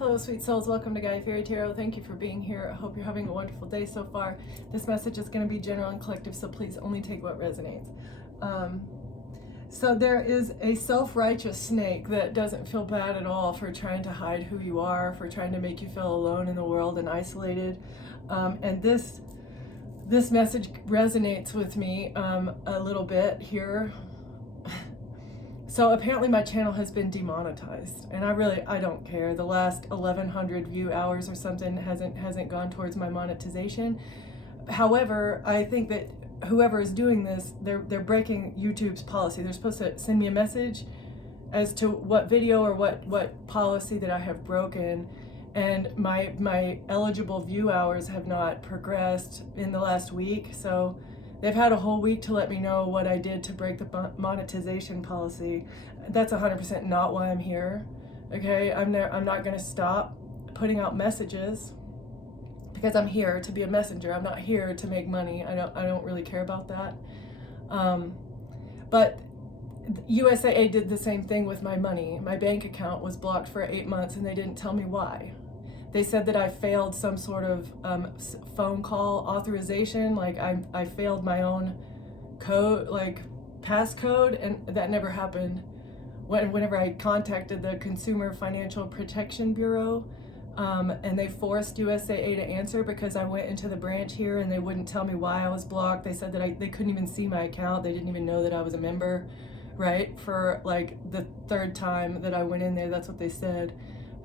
Hello, sweet souls. Welcome to Gaia Fairy Tarot. Thank you for being here. I hope you're having a wonderful day so far. This message is going to be general and collective, so please only take what resonates. So there is a self-righteous snake that doesn't feel bad at all for trying to hide who you are, for trying to make you feel alone in the world and isolated. And this message resonates with me a little bit here. So apparently my channel has been demonetized, and I don't care. The last 1,100 view hours or something hasn't gone towards my monetization. However, I think that whoever is doing this, they're breaking YouTube's policy. They're supposed to send me a message as to what video or what policy that I have broken, and my eligible view hours have not progressed in the last week. So they've had a whole week to let me know what I did to break the monetization policy. That's 100% not why I'm here. Okay, I'm not going to stop putting out messages because I'm here to be a messenger. I'm not here to make money. I don't really care about that. But USAA did the same thing with my money. My bank account was blocked for 8 months, and they didn't tell me why. They said that I failed some sort of phone call authorization, like I failed my own code, like passcode, and that never happened. Whenever I contacted the Consumer Financial Protection Bureau, and they forced USAA to answer because I went into the branch here and they wouldn't tell me why I was blocked. They said that they couldn't even see my account. They didn't even know that I was a member, right? For like the third time that I went in there, that's what they said.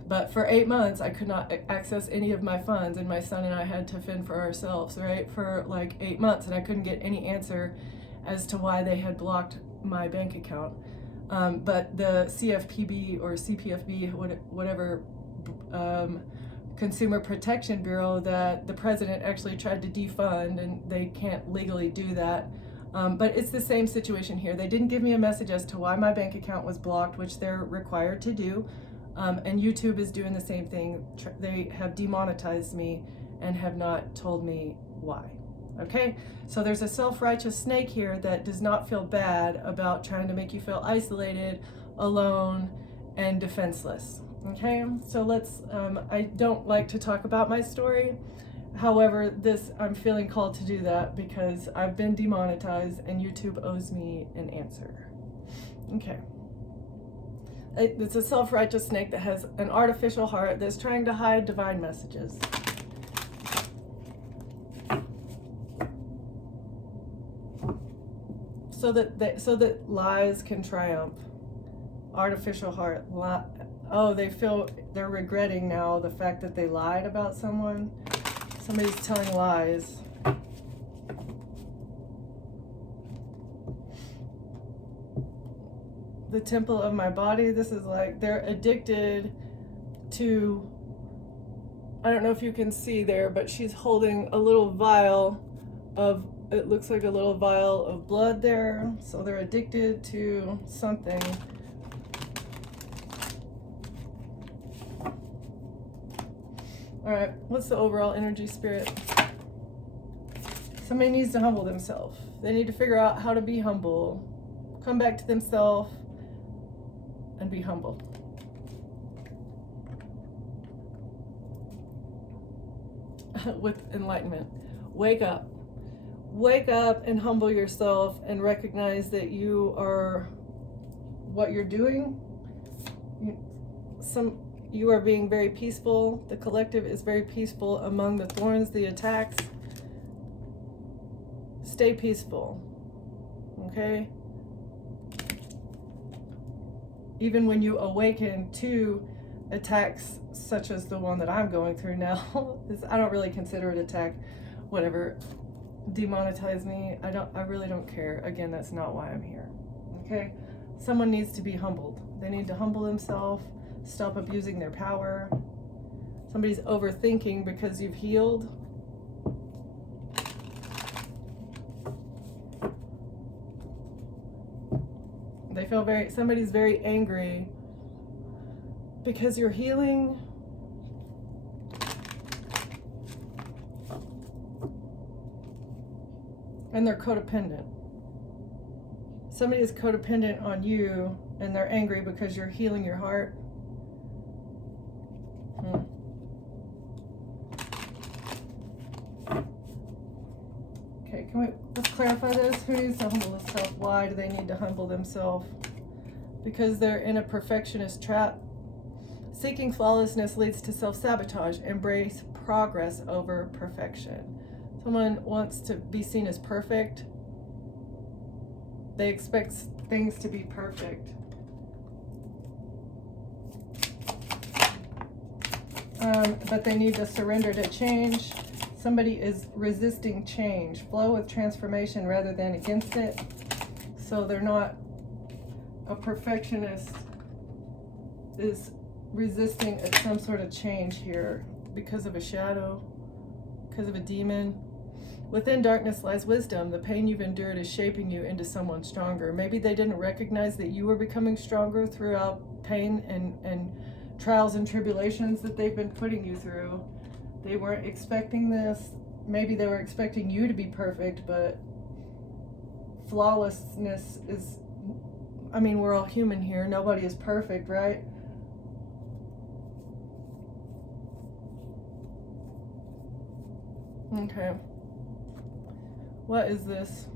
But for 8 months, I could not access any of my funds, and my son and I had to fend for ourselves, right? For like 8 months, and I couldn't get any answer as to why they had blocked my bank account. But the CFPB or CPFB, whatever, Consumer Protection Bureau that the president actually tried to defund, and they can't legally do that. But it's the same situation here. They didn't give me a message as to why my bank account was blocked, which they're required to do. And YouTube is doing the same thing. They have demonetized me and have not told me why. Okay, so there's a self-righteous snake here that does not feel bad about trying to make you feel isolated, alone, and defenseless. Okay, so let's, I don't like to talk about my story. However, I'm feeling called to do that because I've been demonetized and YouTube owes me an answer. Okay. It's a self-righteous snake that has an artificial heart that's trying to hide divine messages. So that lies can triumph. Artificial heart. Oh, they're regretting now the fact that they lied about someone. Somebody's telling lies. The temple of my body. This is like they're addicted to, I don't know if you can see there, but she's holding a little vial of, it looks like a little vial of blood there. So they're addicted to something. All right, what's the overall energy, spirit? Somebody needs to humble themselves. They need to figure out how to be humble, come back to themselves, and be humble. With enlightenment. Wake up. Wake up and humble yourself and recognize that you are what you're doing. You are being very peaceful. The collective is very peaceful among the thorns, the attacks. Stay peaceful. Okay? Even when you awaken to attacks such as the one that I'm going through now, I don't really consider it attack. Whatever, demonetize me. I really don't care. Again, that's not why I'm here. Okay, someone needs to be humbled. They need to humble themselves, stop abusing their power. Somebody's overthinking because you've healed. They feel somebody's very angry because you're healing. And they're codependent. Somebody is codependent on you and they're angry because you're healing your heart. clarify this. Who needs to humble themselves? Why do they need to humble themselves? Because they're in a perfectionist trap. Seeking flawlessness leads to self-sabotage. Embrace progress over perfection. Someone wants to be seen as perfect. They expect things to be perfect. But they need to surrender to change. Somebody is resisting change. Flow with transformation rather than against it. So they're not a perfectionist is resisting some sort of change here because of a shadow, because of a demon. Within darkness lies wisdom. The pain you've endured is shaping you into someone stronger. Maybe they didn't recognize that you were becoming stronger throughout pain and trials and tribulations that they've been putting you through. They weren't expecting this. Maybe they were expecting you to be perfect, but flawlessness is, I mean, we're all human here. Nobody is perfect, right? Okay. What is this?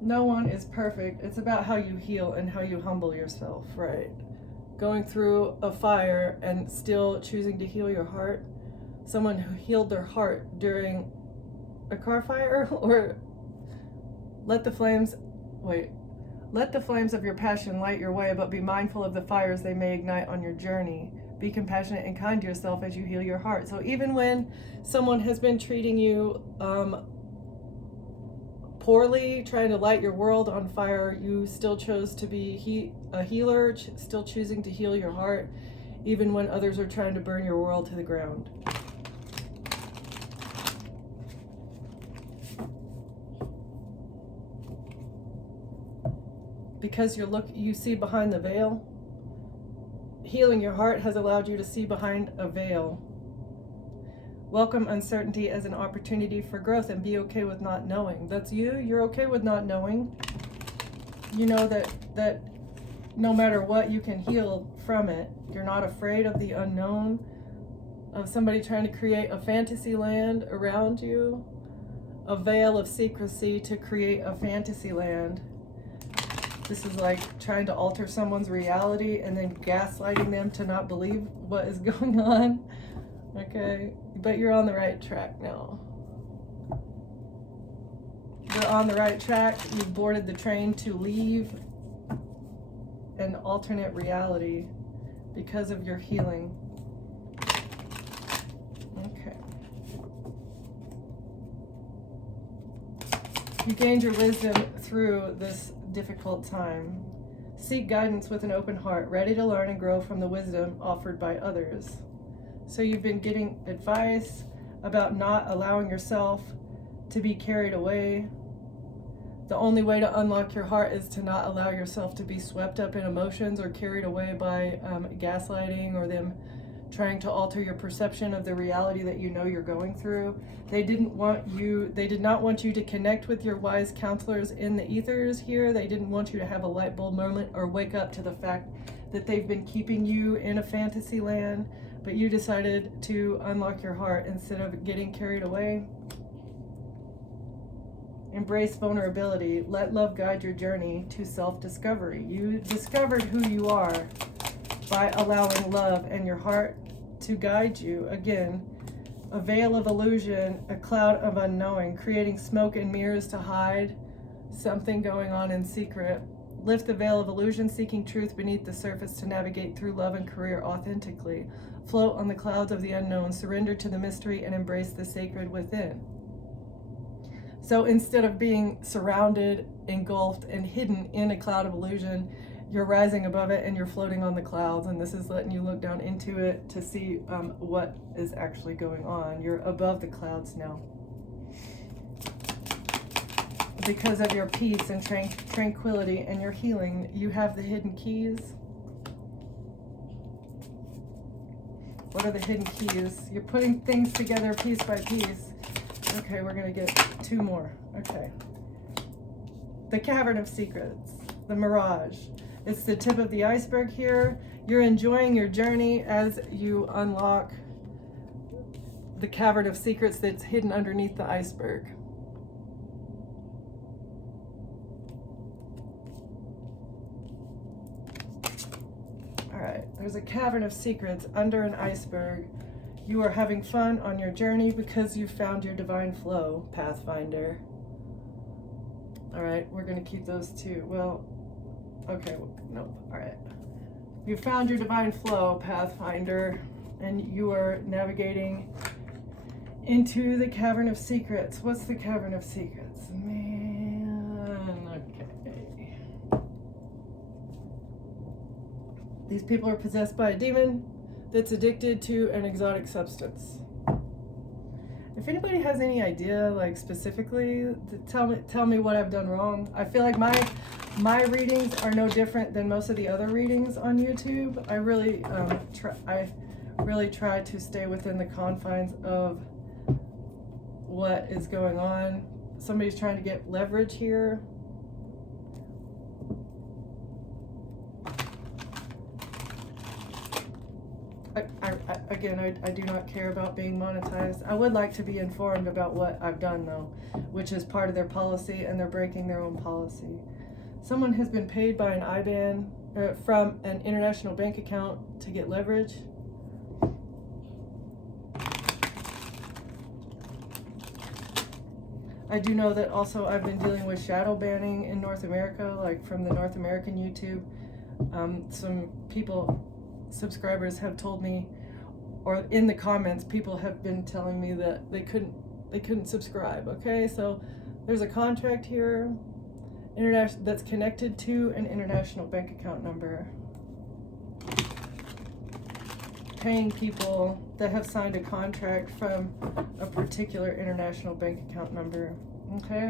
No one is perfect. It's about how you heal and how you humble yourself, right? Going through a fire and still choosing to heal your heart. Someone who healed their heart during a car fire, or let the flames of your passion light your way, but be mindful of the fires they may ignite on your journey. Be compassionate and kind to yourself as you heal your heart. So even when someone has been treating you poorly, trying to light your world on fire, you still chose to be a healer, still choosing to heal your heart, even when others are trying to burn your world to the ground. Because you see behind the veil. Healing your heart has allowed you to see behind a veil. Welcome uncertainty as an opportunity for growth and be okay with not knowing. That's you. You're okay with not knowing. You know that no matter what, you can heal from it. You're not afraid of the unknown, of somebody trying to create a fantasy land around you, a veil of secrecy to create a fantasy land. This is like trying to alter someone's reality and then gaslighting them to not believe what is going on. Okay, but you're on the right track now. You're on the right track. You've boarded the train to leave an alternate reality because of your healing. Okay. You gained your wisdom through this difficult time. Seek guidance with an open heart, ready to learn and grow from the wisdom offered by others. So you've been getting advice about not allowing yourself to be carried away. The only way to unlock your heart is to not allow yourself to be swept up in emotions or carried away by gaslighting or them trying to alter your perception of the reality that you know you're going through. They did not want you to connect with your wise counselors in the ethers here. They didn't want you to have a light bulb moment or wake up to the fact that they've been keeping you in a fantasy land, but you decided to unlock your heart instead of getting carried away. Embrace vulnerability. Let love guide your journey to self-discovery. You discovered who you are by allowing love and your heart to guide you. Again, a veil of illusion, a cloud of unknowing, creating smoke and mirrors to hide something going on in secret. Lift the veil of illusion, seeking truth beneath the surface to navigate through love and career authentically. Float on the clouds of the unknown, surrender to the mystery, and embrace the sacred within. So instead of being surrounded, engulfed, and hidden in a cloud of illusion, you're rising above it and you're floating on the clouds, and this is letting you look down into it to see what is actually going on. You're above the clouds now. Because of your peace and tranquility and your healing, you have the hidden keys. What are the hidden keys? You're putting things together piece by piece. Okay, we're gonna get two more. Okay. The Cavern of Secrets, the Mirage. It's the tip of the iceberg here. You're enjoying your journey as you unlock the cavern of secrets that's hidden underneath the iceberg. All right, there's a cavern of secrets under an iceberg. You are having fun on your journey because you found your divine flow, Pathfinder. All right, we're going to keep those two. Well, okay, nope. All right. You found your divine flow, Pathfinder, and you are navigating into the Cavern of Secrets. What's the Cavern of Secrets? Man, okay. These people are possessed by a demon that's addicted to an exotic substance. If anybody has any idea, like specifically, tell me what I've done wrong. I feel like my readings are no different than most of the other readings on YouTube. I really try to stay within the confines of what is going on. Somebody's trying to get leverage here. I do not care about being monetized. I would like to be informed about what I've done, though, which is part of their policy, and they're breaking their own policy. Someone has been paid by an IBAN from an international bank account to get leverage. I do know that also I've been dealing with shadow banning in North America, like from the North American YouTube. Some people, subscribers have told me, or in the comments, people have been telling me that they couldn't subscribe. Okay, so there's a contract here, international, that's connected to an international bank account number, paying people that have signed a contract from a particular international bank account number. Okay,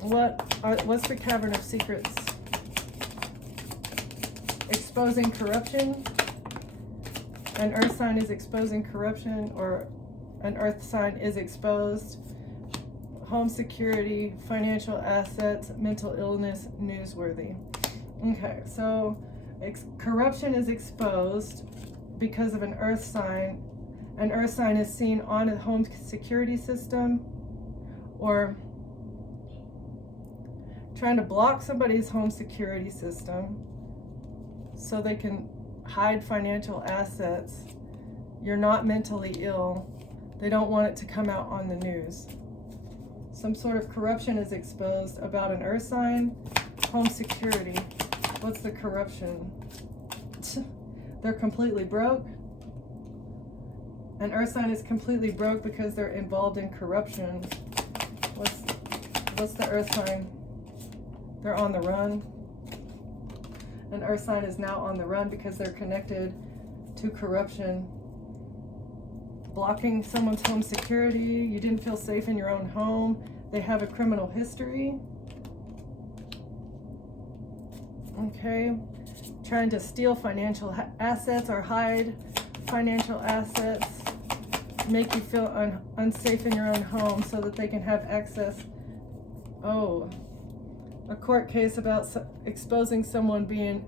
what's the Cavern of Secrets? Exposing corruption. An earth sign is exposing corruption, or an earth sign is exposed. Home security, financial assets, mental illness, newsworthy. Okay, so corruption is exposed because of an earth sign. An earth sign is seen on a home security system, or trying to block somebody's home security system so they can hide financial assets. You're not mentally ill. They don't want it to come out on the news. Some sort of corruption is exposed about an earth sign. Home security. What's the corruption? They're completely broke. An earth sign is completely broke because they're involved in corruption. What's the earth sign? They're on the run. An earth sign is now on the run because they're connected to corruption. Blocking someone's home security. You didn't feel safe in your own home. They have a criminal history. Okay. Trying to steal financial assets or hide financial assets. Make you feel unsafe in your own home so that they can have access. Oh. A court case about exposing someone being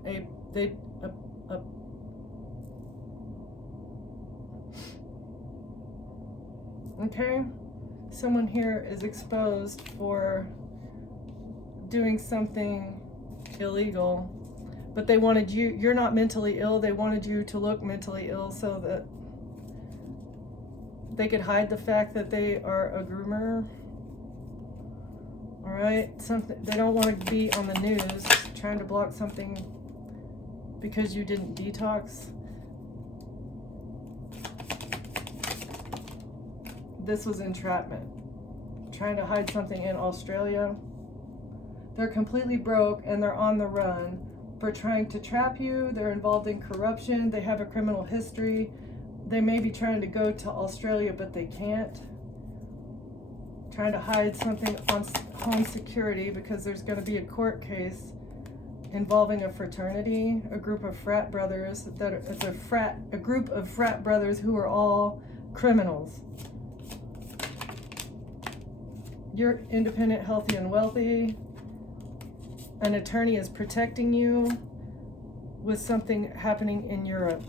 okay, someone here is exposed for doing something illegal, but they wanted you're not mentally ill, they wanted you to look mentally ill so that they could hide the fact that they are a groomer. All right, they don't want to be on the news trying to block something because you didn't detox. This was entrapment. Trying to hide something in Australia. They're completely broke and they're on the run for trying to trap you. They're involved in corruption. They have a criminal history. They may be trying to go to Australia, but they can't. Trying to hide something on home security because there's going to be a court case involving a fraternity, a group of frat brothers it's a group of frat brothers who are all criminals. You're independent, healthy, and wealthy. an attorney is protecting you with something happening in Europe,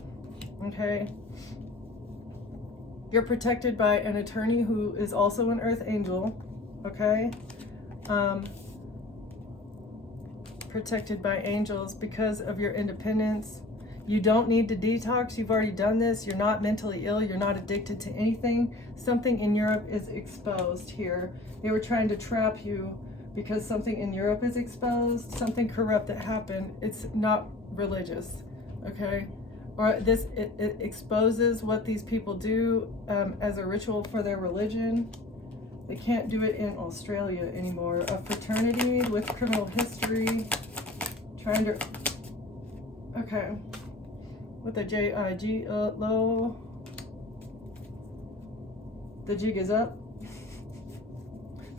okay? You're protected by an attorney who is also an earth angel, okay? Protected by angels because of your independence. You don't need to detox. You've already done this. You're not mentally ill. You're not addicted to anything. Something in Europe is exposed here. They were trying to trap you because something in Europe is exposed, something corrupt that happened. It's not religious, okay? Or this, it exposes what these people do as a ritual for their religion. They can't do it in Australia anymore. A fraternity with criminal history, trying to, okay, with the J-I-G low, the jig is up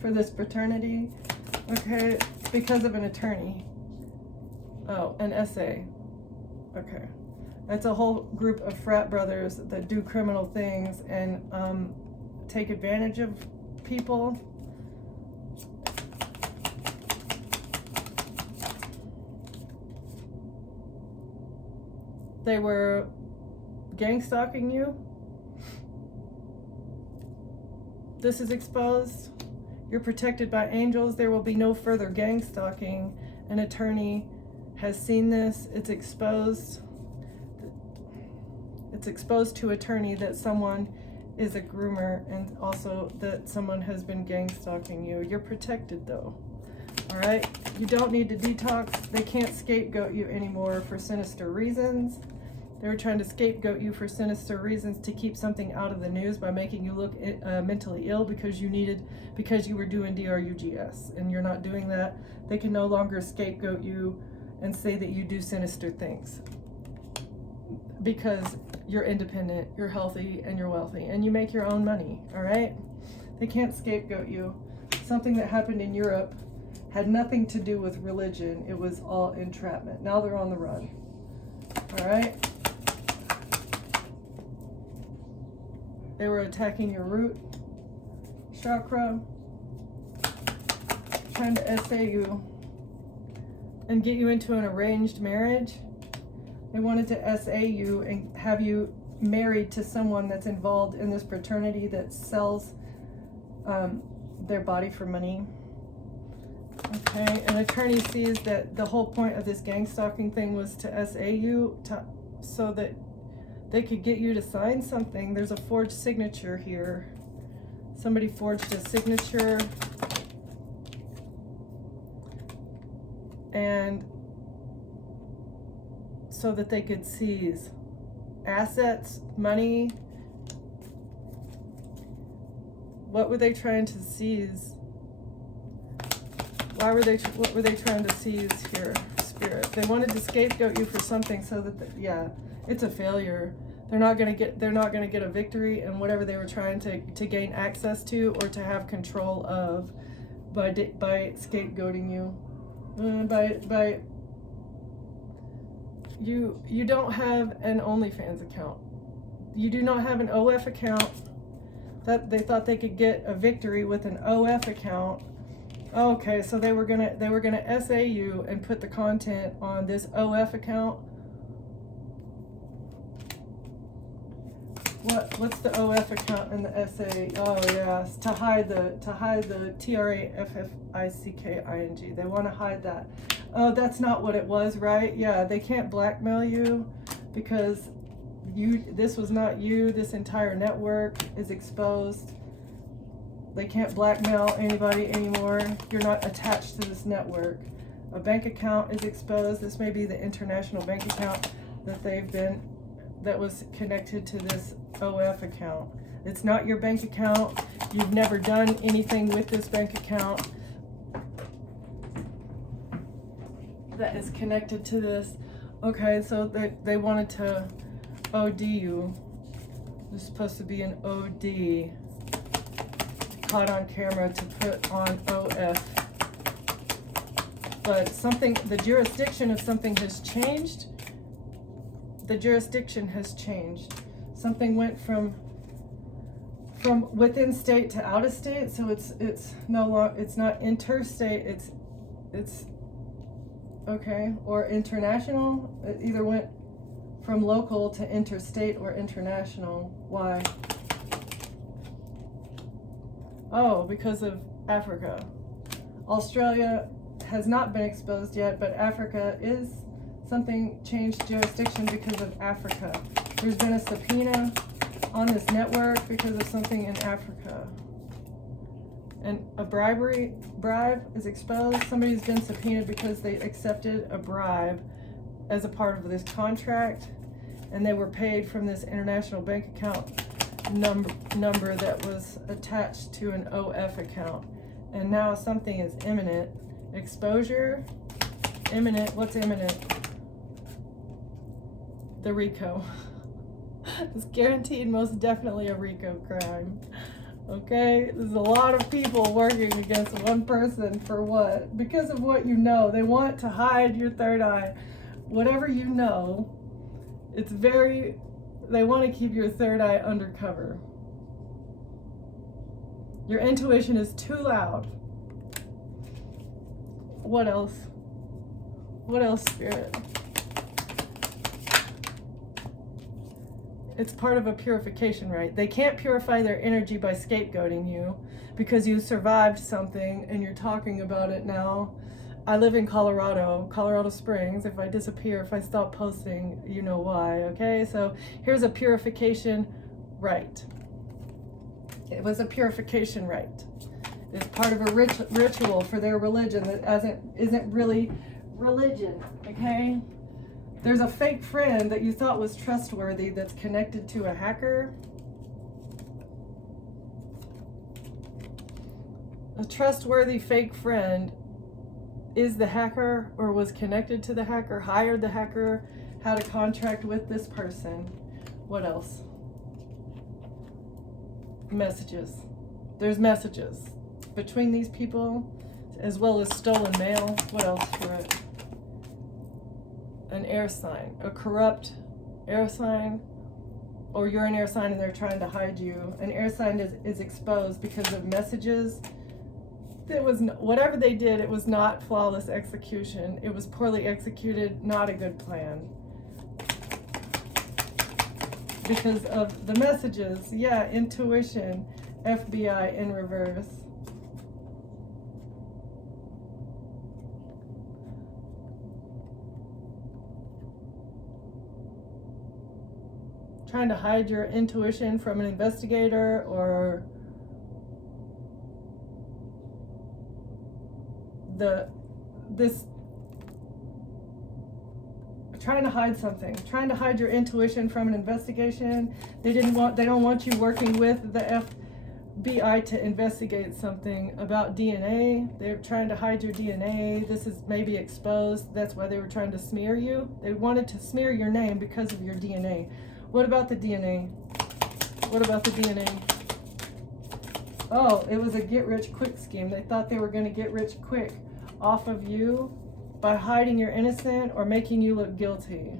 for this fraternity, okay, because of an attorney. Oh, an SA, okay. That's a whole group of frat brothers that do criminal things and take advantage of people. They were gang stalking you. This is exposed. You're protected by angels. There will be no further gang stalking. An attorney has seen this. It's exposed. It's exposed to attorney that someone is a groomer and also that someone has been gang stalking you. You're protected though. All right, you don't need to detox. They can't scapegoat you anymore for sinister reasons. They were trying to scapegoat you for sinister reasons to keep something out of the news by making you look mentally ill because you were doing DRUGS and you're not doing that. They can no longer scapegoat you and say that you do sinister things because you're independent, you're healthy, and you're wealthy, and you make your own money, all right? They can't scapegoat you. Something that happened in Europe had nothing to do with religion. It was all entrapment. Now they're on the run, all right? They were attacking your root chakra, trying to SA you and get you into an arranged marriage. They wanted to SA you and have you married to someone that's involved in this fraternity that sells their body for money. Okay, an attorney sees that the whole point of this gang stalking thing was to SA you so that they could get you to sign something. There's a forged signature here. Somebody forged a signature. And so that they could seize assets, money. What were they trying to seize? What were they trying to seize here, Spirit? They wanted to scapegoat you for something so that, yeah, it's a failure. They're not gonna get a victory in whatever they were trying to gain access to or to have control of by scapegoating you. You don't have an OnlyFans account. You do not have an OF account. That they thought they could get a victory with an OF account. Okay, so they were gonna SA you and put the content on this OF account. What's the OF account in the SA? Oh yes, to hide the TRAFFICKING. They want to hide that. Oh, that's not what it was, right? Yeah, they can't blackmail you because this was not you. This entire network is exposed. They can't blackmail anybody anymore. You're not attached to this network. A bank account is exposed. This may be the international bank account that was connected to this OF account. It's not your bank account. You've never done anything with this bank account that is connected to this. Okay, so they wanted to OD you. This is supposed to be an OD. Caught on camera to put on OF. But the jurisdiction of something has changed. The jurisdiction has changed. Something went from within state to out of state, so it's no longer, it's not interstate, it's okay, or international. It either went from local to interstate or international. Why? Oh, because of Africa. Australia has not been exposed yet, but Africa is something changed jurisdiction because of Africa. There's been a subpoena on this network because of something in Africa. And a bribe is exposed. Somebody's been subpoenaed because they accepted a bribe as a part of this contract, and they were paid from this international bank account number that was attached to an OF account. And now something is imminent. Exposure, imminent. What's imminent? The RICO. It's guaranteed most definitely a RICO crime. Okay, there's a lot of people working against one person for what? Because of what you know. They want to hide your third eye. Whatever you know, they want to keep your third eye undercover. Your intuition is too loud. What else? What else, Spirit? It's part of a purification, right? They can't purify their energy by scapegoating you because you survived something and you're talking about it now. I live in Colorado Springs. If I disappear, if I stop posting, you know why, okay? So here's a purification rite. It was a purification rite. It's part of a ritual for their religion that isn't really religion, okay? There's a fake friend that you thought was trustworthy that's connected to a hacker. A trustworthy fake friend is the hacker or was connected to the hacker, hired the hacker, had a contract with this person. What else? Messages. There's messages between these people as well as stolen mail. What else for it? An air sign, a corrupt air sign, or you're an air sign and they're trying to hide you. An air sign is exposed because of messages. It was whatever they did, it was not flawless execution. It was poorly executed, not a good plan. Because of the messages, yeah, intuition, FBI in reverse. Trying to hide your intuition from an investigator or trying to hide something, trying to hide your intuition from an investigation. They don't want you working with the FBI to investigate something about DNA. They're trying to hide your DNA. This is maybe exposed. That's why they were trying to smear you. They wanted to smear your name because of your DNA. What about the DNA? What about the DNA? Oh, it was a get-rich-quick scheme. They thought they were going to get rich quick off of you by hiding you're innocent or making you look guilty.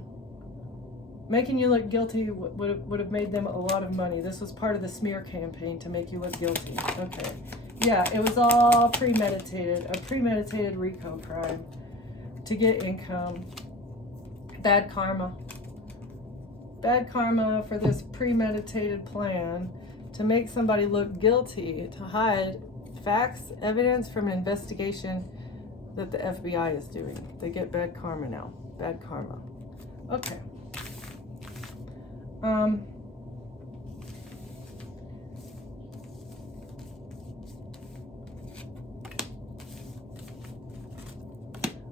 Making you look guilty would have made them a lot of money. This was part of the smear campaign to make you look guilty. Okay. Yeah, it was all premeditated. A premeditated RICO crime to get income. Bad karma. Bad karma for this premeditated plan to make somebody look guilty, to hide facts, evidence from an investigation that the FBI is doing. They get bad karma now. Bad karma. Okay.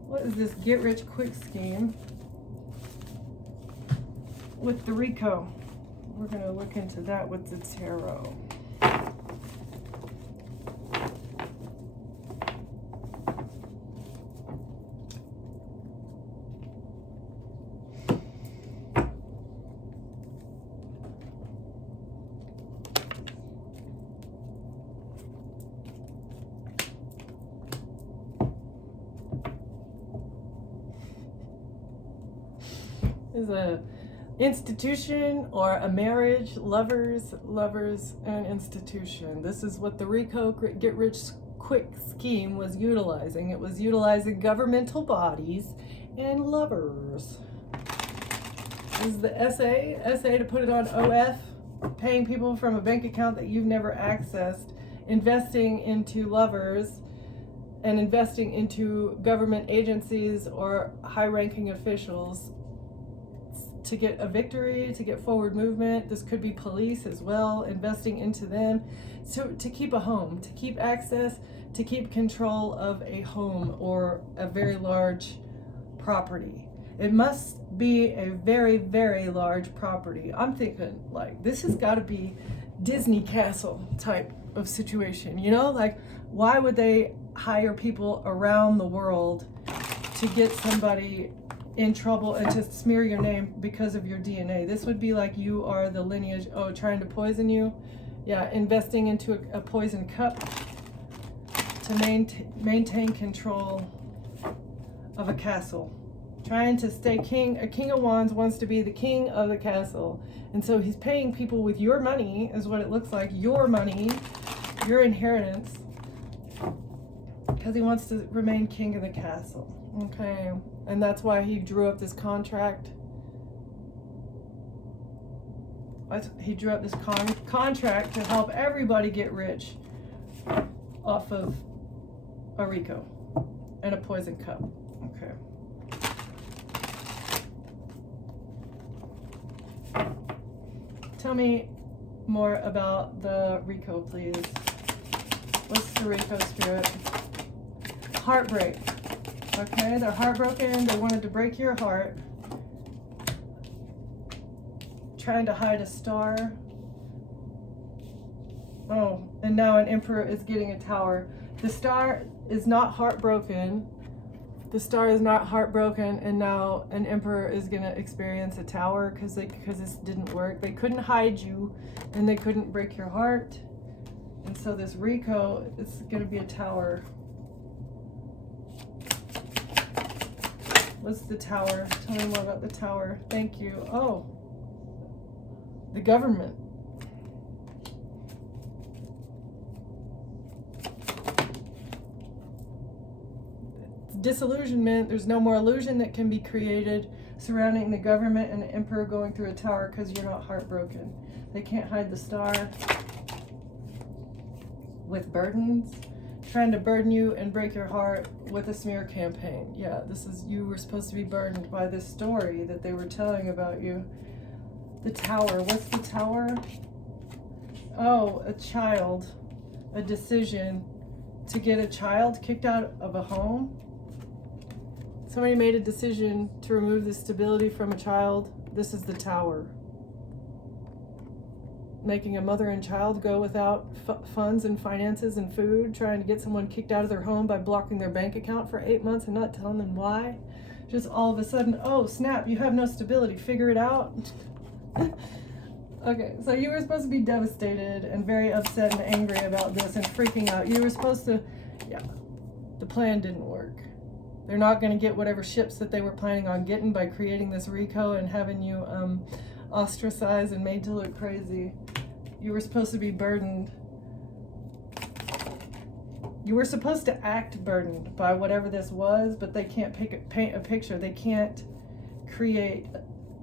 What is this get-rich-quick scheme with the RICO? We're going to look into that with the tarot. Is a institution or a marriage, lovers, and an institution. This is what the RICO get rich quick scheme was utilizing. It was utilizing governmental bodies and lovers. This is the SA to put it on OF, paying people from a bank account that you've never accessed, investing into lovers, and investing into government agencies or high-ranking officials to get a victory, to get forward movement. This could be police as well, investing into them to keep a home, to keep access, to keep control of a home or a very large property. It must be a very, very large property. I'm thinking, like, this has got to be Disney Castle type of situation, you know? Like, why would they hire people around the world to get somebody in trouble and to smear your name because of your DNA? This would be like you are the lineage, trying to poison you. Yeah, investing into a poison cup to maintain control of a castle. Trying to stay king. A king of wands wants to be the king of the castle. And so he's paying people with your money, is what it looks like. Your money, your inheritance. Because he wants to remain king of the castle. Okay. And that's why he drew up this contract. He drew up this contract to help everybody get rich off of a RICO and a poison cup. Okay. Tell me more about the RICO, please. What's the RICO spirit? Heartbreak. Okay, they're heartbroken. They wanted to break your heart. Trying to hide a star. Oh, and now an emperor is getting a tower. The star is not heartbroken. The star is not heartbroken, and now an emperor is going to experience a tower because this didn't work. They couldn't hide you, and they couldn't break your heart. And so this RICO is going to be a tower. What's the tower? Tell me more about the tower. Thank you. Oh, the government. Disillusionment. There's no more illusion that can be created surrounding the government and the emperor going through a tower because you're not heartbroken. They can't hide the star. With burdens, trying to burden you and break your heart with a smear campaign. Yeah, you were supposed to be burdened by this story that they were telling about you. The tower. What's the tower? Oh, a child. A decision to get a child kicked out of a home. Somebody made a decision to remove the stability from a child. This is the tower. Making a mother and child go without funds and finances and food. Trying to get someone kicked out of their home by blocking their bank account for 8 months and not telling them why. Just all of a sudden, oh snap, you have no stability. Figure it out. Okay, so you were supposed to be devastated and very upset and angry about this and freaking out. You were supposed to, yeah, the plan didn't work. They're not going to get whatever ships that they were planning on getting by creating this RICO and having you ostracized and made to look crazy. You were supposed to be burdened. You were supposed to act burdened by whatever this was, but they can't paint a picture. They can't create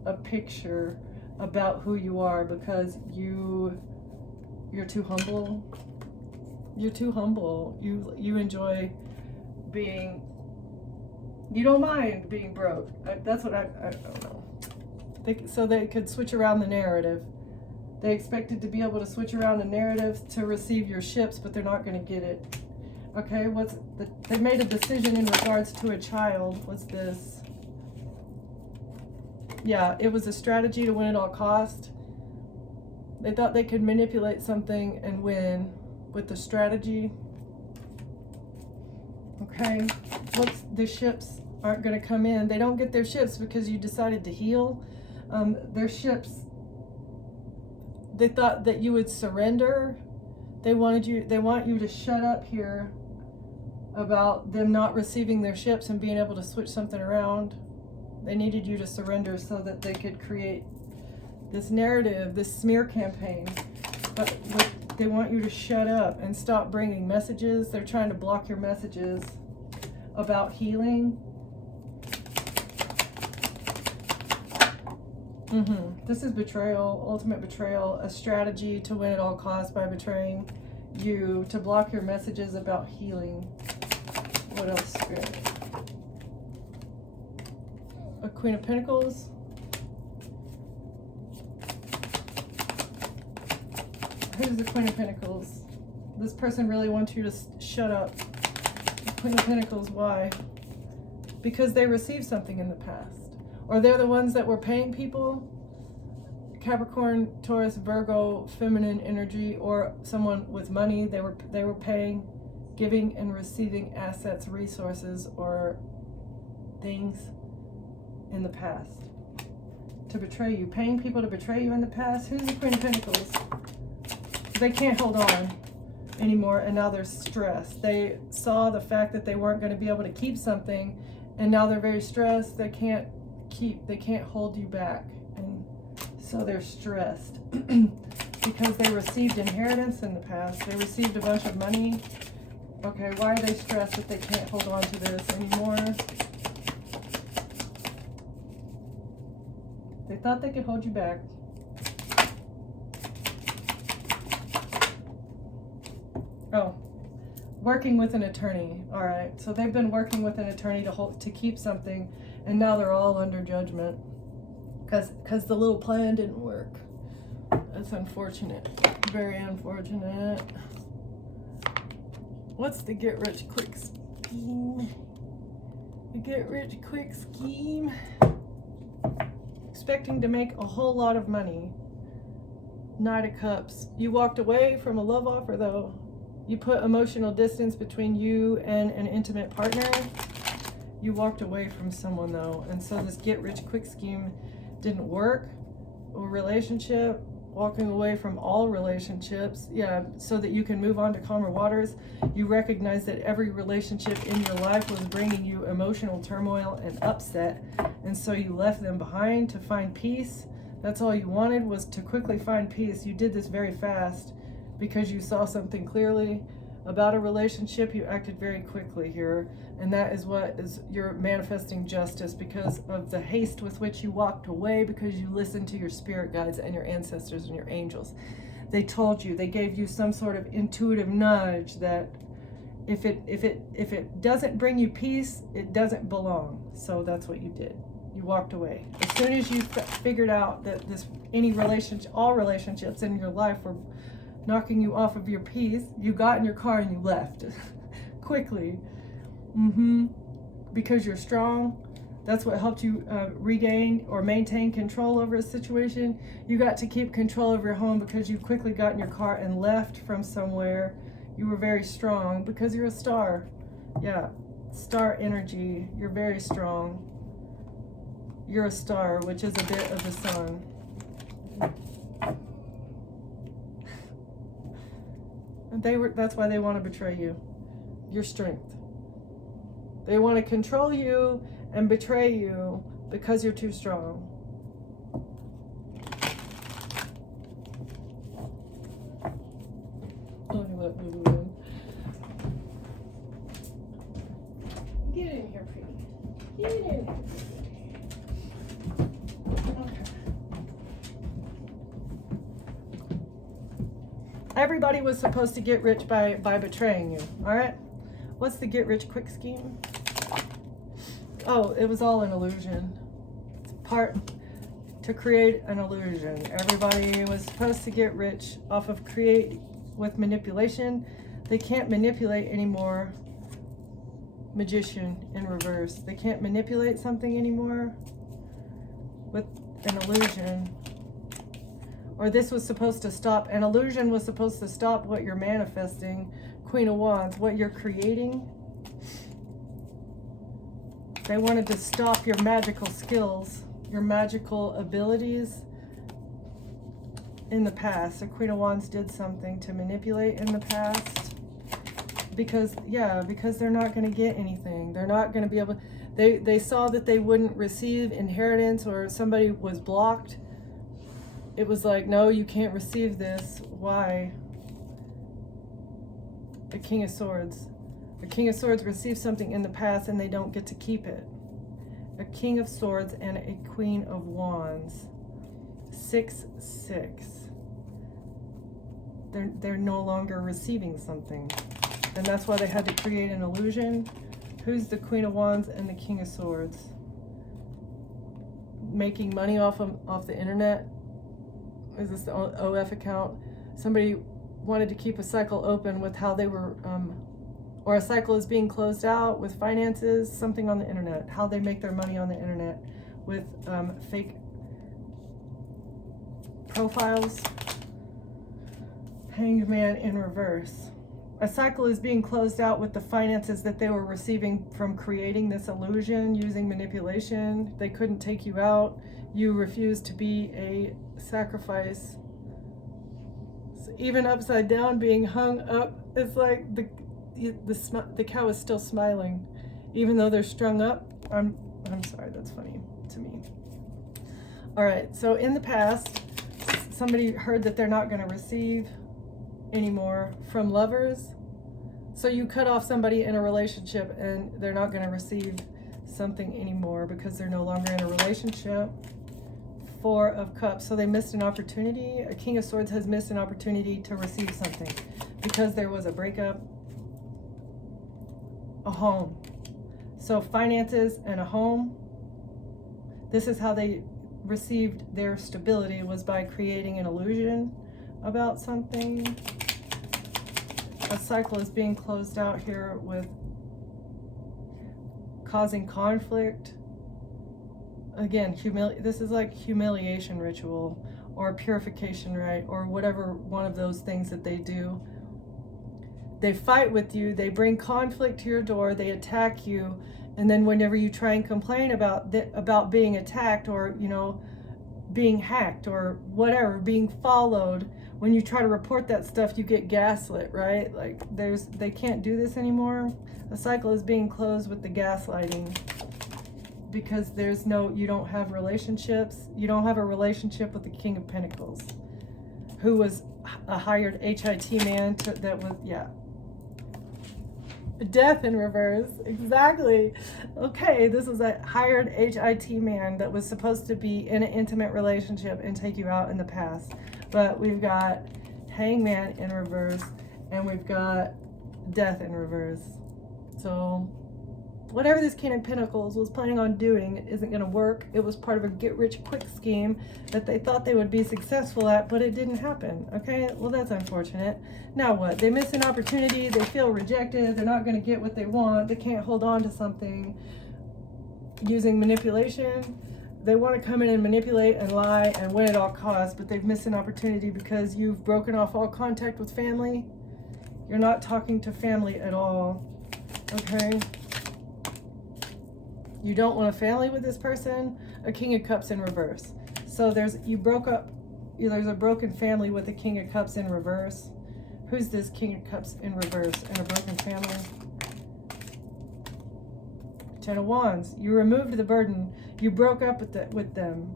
a picture about who you are because you're too humble. You're too humble. You enjoy being. You don't mind being broke. That's what I don't know. So they could switch around the narrative. They expected to be able to switch around the narrative to receive your ships, but they're not going to get it. Okay, they made a decision in regards to a child. What's this? Yeah, it was a strategy to win at all cost. They thought they could manipulate something and win with the strategy. Okay, the ships aren't going to come in. They don't get their ships because you decided to heal. Their ships, they thought that you would surrender. They want you to shut up here about them not receiving their ships and being able to switch something around. They needed you to surrender so that they could create this narrative, this smear campaign. But They want you to shut up and stop bringing messages. They're trying to block your messages about healing. This is betrayal, ultimate betrayal, a strategy to win at all costs by betraying you, to block your messages about healing. What else, Spirit? A Queen of Pentacles. Who's the Queen of Pentacles? This person really wants you to shut up. The Queen of Pentacles, why? Because they received something in the past. Or they're the ones that were paying people. Capricorn, Taurus, Virgo, feminine energy, or someone with money. They were paying, giving and receiving assets, resources, or things in the past to betray you. Paying people to betray you in the past. Who's the Queen of Pentacles? They can't hold on anymore, and now they're stressed. They saw the fact that they weren't going to be able to keep something, and now they're very stressed. They can't hold you back, and so they're stressed because they received inheritance in the past. They received a bunch of money. Okay, why are they stressed that they can't hold on to this anymore? They thought they could hold you back. Oh, working with an attorney. All right, so they've been working with an attorney to keep something, and now they're all under judgment because the little plan didn't work. That's unfortunate. Very unfortunate. What's the get rich quick scheme? The get rich quick scheme. Expecting to make a whole lot of money. Knight of Cups. You walked away from a love offer though. You put emotional distance between you and an intimate partner. You walked away from someone though. And so this get rich quick scheme didn't work. A relationship, walking away from all relationships. Yeah, so that you can move on to calmer waters. You recognize that every relationship in your life was bringing you emotional turmoil and upset. And so you left them behind to find peace. That's all you wanted, was to quickly find peace. You did this very fast because you saw something clearly about a relationship. You acted very quickly here, and that is what is, you're manifesting justice because of the haste with which you walked away, because you listened to your spirit guides and your ancestors and your angels. They told you, they gave you some sort of intuitive nudge that if it doesn't bring you peace, it doesn't belong. So that's what you did. You walked away. As soon as you figured out that all relationships in your life were knocking you off of your peace, you got in your car and you left quickly. Because you're strong. That's what helped you regain or maintain control over a situation. You got to keep control of your home because you quickly got in your car and left from somewhere. You were very strong because you're a star. Yeah, star energy. You're very strong. You're a star, which is a bit of the sun. That's why they want to betray you. Your strength. They want to control you and betray you because you're too strong. Look at that blue. Get in here, pretty. Get in here. Everybody was supposed to get rich by betraying you, all right? What's the get rich quick scheme? Oh, it was all an illusion. It's part to create an illusion. Everybody was supposed to get rich off of create with manipulation. They can't manipulate anymore. Magician in reverse. They can't manipulate something anymore with an illusion. Or this was supposed to stop, an illusion was supposed to stop what you're manifesting. Queen of Wands, what you're creating. They wanted to stop your magical skills, your magical abilities in the past. The Queen of Wands did something to manipulate in the past. Because they're not going to get anything. They're not going to be able, they saw that they wouldn't receive inheritance, or somebody was blocked. It was like, no, you can't receive this. Why? the King of Swords. The King of Swords receives something in the past and they don't get to keep it. A King of Swords and a Queen of Wands. 6-6. They're no longer receiving something. And that's why they had to create an illusion. Who's the Queen of Wands and the King of Swords? Making money off the internet. Is this the OF account? Somebody wanted to keep a cycle open with how they were, or a cycle is being closed out with finances, something on the internet, how they make their money on the internet with fake profiles. Hanged Man in reverse. A cycle is being closed out with the finances that they were receiving from creating this illusion using manipulation. They couldn't take you out. You refused to be a sacrifice. So even upside down, being hung up, it's like the cow is still smiling, even though they're strung up. I'm sorry, that's funny to me. All right, so in the past, somebody heard that they're not going to receive anymore from lovers. So you cut off somebody in a relationship and they're not going to receive something anymore because they're no longer in a relationship. 4 of Cups. So they missed an opportunity. A King of Swords has missed an opportunity to receive something because there was a breakup. A home. So finances and a home. This is how they received their stability, was by creating an illusion about something. A cycle is being closed out here with causing conflict. Again, this is like humiliation ritual or purification rite or whatever one of those things that they do. They fight with you, they bring conflict to your door, they attack you, and then whenever you try and complain about being attacked or, you know, being hacked or whatever, being followed, when you try to report that stuff, you get gaslit, right? Like they can't do this anymore. The cycle is being closed with the gaslighting because you don't have relationships. You don't have a relationship with the King of Pentacles, who was a hired HIT man Death in reverse. Exactly. Okay, this was a hired HIT man that was supposed to be in an intimate relationship and take you out in the past. But we've got Hangman in reverse and we've got Death in reverse. So whatever this King of Pentacles was planning on doing isn't going to work. It was part of a get-rich-quick scheme that they thought they would be successful at, but it didn't happen. Okay, well, that's unfortunate. Now what? They miss an opportunity. They feel rejected. They're not going to get what they want. They can't hold on to something using manipulation. They want to come in and manipulate and lie and win at all costs, but they've missed an opportunity because you've broken off all contact with family. You're not talking to family at all. Okay? You don't want a family with this person. A King of Cups in reverse. So there's a broken family with a King of Cups in reverse. Who's this King of Cups in reverse and a broken family? 10 of Wands. You removed the burden. You broke up with them.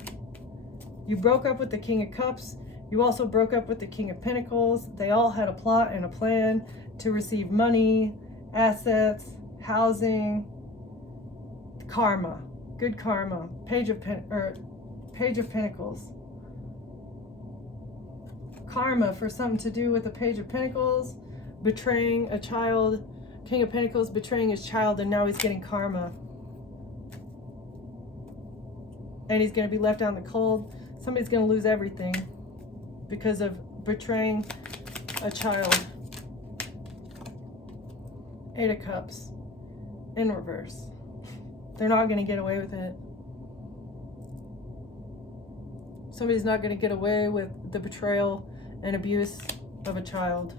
You broke up with the King of Cups. You also broke up with the King of Pentacles. They all had a plot and a plan to receive money, assets, housing, karma, good karma. Page of Pentacles. Karma for something to do with the Page of Pentacles, betraying a child. King of Pentacles betraying his child, and now he's getting karma. And he's going to be left out in the cold. Somebody's going to lose everything because of betraying a child. 8 of Cups in reverse. They're not going to get away with it. Somebody's not going to get away with the betrayal and abuse of a child.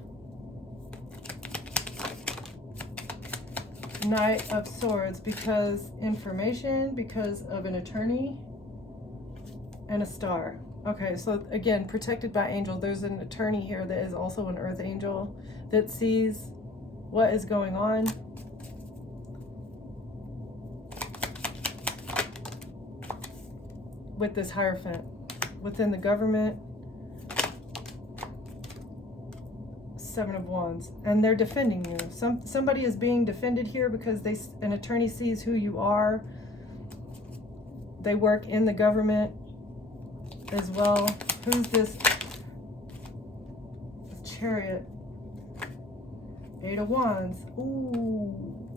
Knight of Swords, because information, because of an attorney, and a star. Okay, so again, protected by angels. There's an attorney here that is also an earth angel that sees what is going on. With this Hierophant within the government. Seven of Wands, and they're defending you. Somebody is being defended here because an attorney sees who you are. They work in the government as well. Who's this? Chariot. Eight of Wands. Ooh,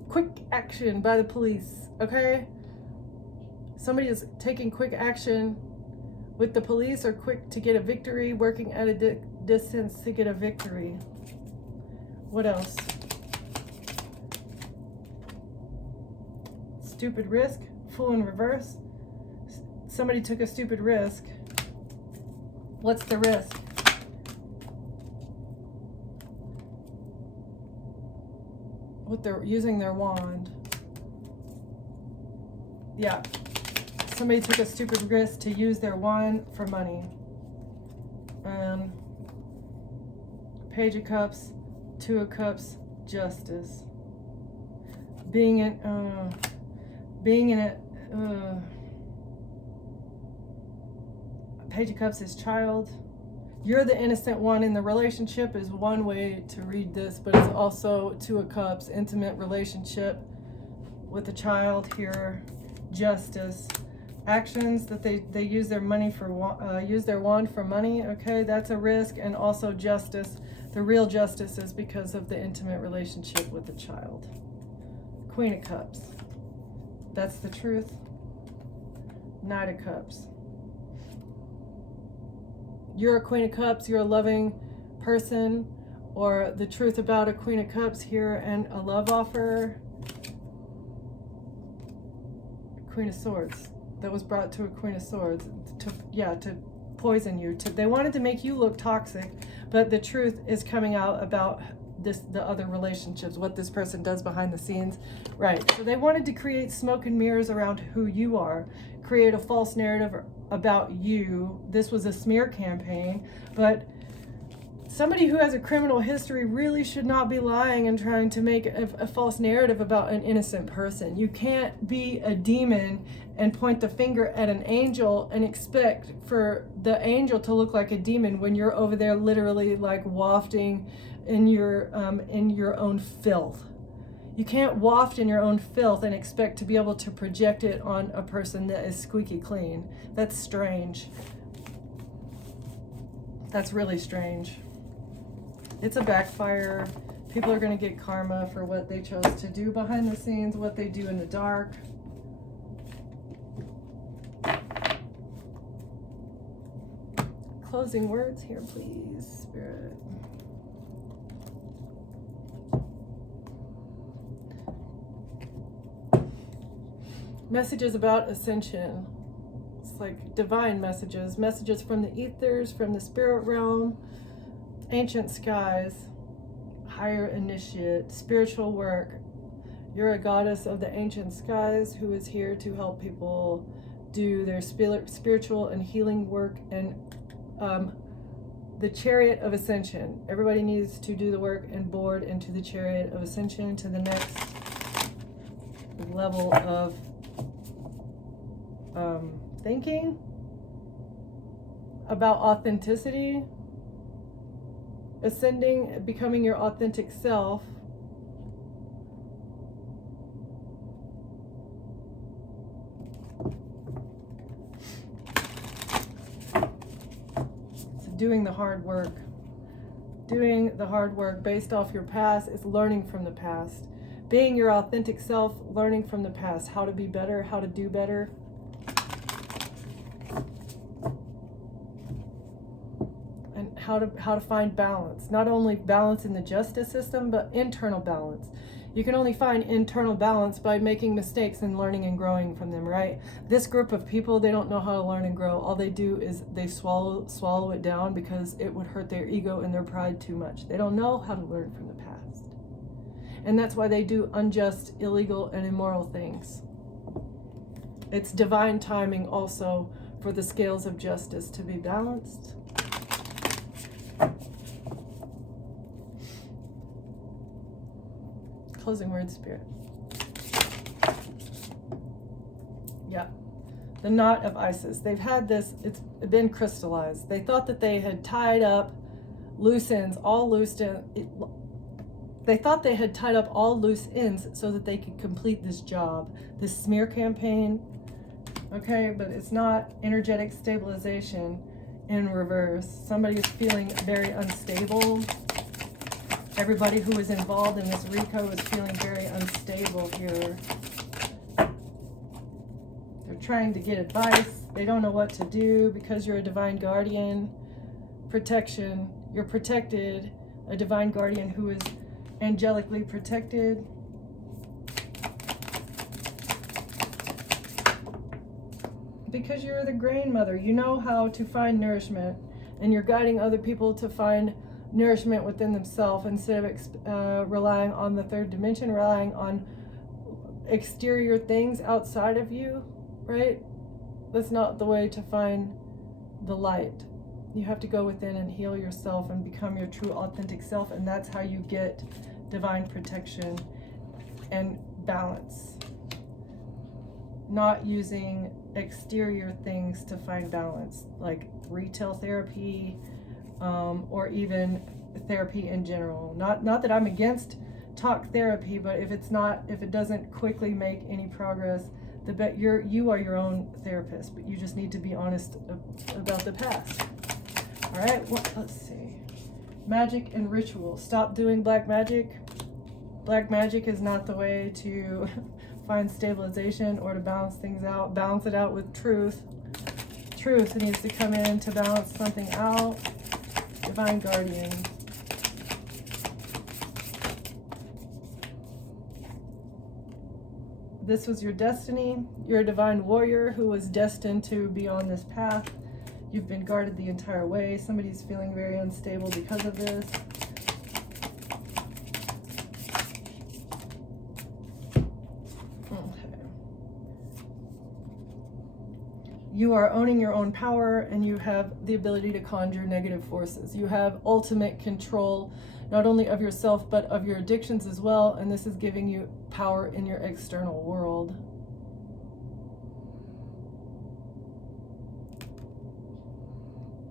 quick action by the police. Okay, somebody is taking quick action with the police, or quick to get a victory, working at a distance to get a victory. What else? Stupid risk. Fool in reverse. Somebody took a stupid risk. What's the risk? What they're using their wand. Yeah. Somebody took a stupid risk to use their wand for money. Page of Cups, Two of Cups, Justice. Being in it. Page of Cups is child. You're the innocent one in the relationship is one way to read this, but it's also Two of Cups, intimate relationship with a child here. Justice. Actions that they use their money for, use their wand for money. Okay, that's a risk. And also justice. The real justice is because of the intimate relationship with the child. Queen of Cups. That's the truth. Knight of Cups. You're a Queen of Cups. You're a loving person, or the truth about a Queen of Cups here, and a love offer. Queen of Swords. That was brought to a Queen of Swords to poison you. They wanted to make you look toxic, but the truth is coming out about the other relationships, what this person does behind the scenes. Right. So they wanted to create smoke and mirrors around who you are, create a false narrative about you. This was a smear campaign, but somebody who has a criminal history really should not be lying and trying to make a false narrative about an innocent person. You can't be a demon and point the finger at an angel and expect for the angel to look like a demon when you're over there literally like wafting in your own filth. You can't waft in your own filth and expect to be able to project it on a person that is squeaky clean. That's strange. That's really strange. It's a backfire. People are going to get karma for what they chose to do behind the scenes, what they do in the dark. Closing words here, please, Spirit. Messages about ascension. It's like divine messages. Messages from the ethers, from the spirit realm, ancient skies, higher initiate, spiritual work. You're a goddess of the ancient skies who is here to help people do their spiritual and healing work, and the chariot of ascension. Everybody needs to do the work and board into the chariot of ascension to the next level of thinking about authenticity, ascending, becoming your authentic self. So doing the hard work. Doing the hard work based off your past is learning from the past. Being your authentic self, learning from the past, how to be better, how to do better. And how to find balance. Not only balance in the justice system, but internal balance. You can only find internal balance by making mistakes and learning and growing from them, right? This group of people, they don't know how to learn and grow. All they do is they swallow it down because it would hurt their ego and their pride too much. They don't know how to learn from the past. And that's why they do unjust, illegal, and immoral things. It's divine timing also for the scales of justice to be balanced. Closing words, Spirit. Yeah. The knot of Isis. They've had this, it's been crystallized. They thought that they had tied up loose ends, all loose ends. They thought they had tied up all loose ends so that they could complete this job, this smear campaign. Okay, but it's not energetic stabilization in reverse. Somebody is feeling very unstable. Everybody who is involved in this RICO is feeling very unstable here. They're trying to get advice. They don't know what to do because you're a divine guardian. Protection. You're protected. A divine guardian who is angelically protected. Because you're the grain mother. You know how to find nourishment. And you're guiding other people to find nourishment within themselves instead of relying on the third dimension, relying on exterior things outside of you, right? That's not the way to find the light. You have to go within and heal yourself and become your true authentic self, and that's how you get divine protection and balance. Not using exterior things to find balance, like retail therapy, or even therapy in general. Not that I'm against talk therapy, but if it doesn't quickly make any progress, you are your own therapist, but you just need to be honest about the past. All right, let's see. Magic and ritual. Stop doing black magic. Black magic is not the way to find stabilization or to balance things out. Balance it out with truth. Truth needs to come in to balance something out. Divine guardian. This was your destiny. You're a divine warrior who was destined to be on this path. You've been guarded the entire way. Somebody's feeling very unstable because of this. Okay. You are owning your own power, and you have the ability to conjure negative forces. You have ultimate control, not only of yourself, but of your addictions as well, and this is giving you power in your external world.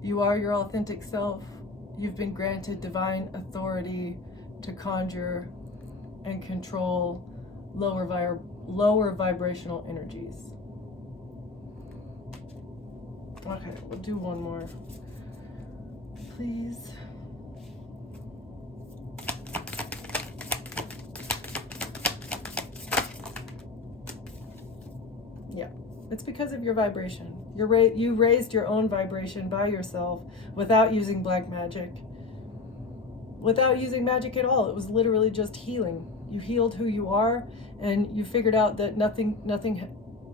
You are your authentic self. You've been granted divine authority to conjure and control lower vibrational energies. Okay, we'll do one more, please. Yeah, it's because of your vibration. You raised your own vibration by yourself without using black magic. Without using magic at all. It was literally just healing. You healed who you are, and you figured out that nothing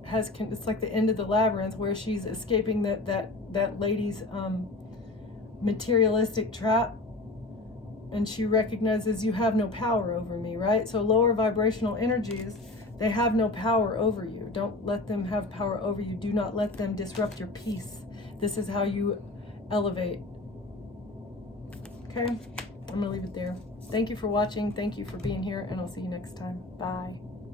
has, it's like the end of the labyrinth where she's escaping that lady's materialistic trap, and she recognizes you have no power over me, right? So lower vibrational energies, they have no power over you. Don't let them have power over you. Do not let them disrupt your peace. This is how you elevate. Okay? I'm going to leave it there. Thank you for watching. Thank you for being here, and I'll see you next time. Bye.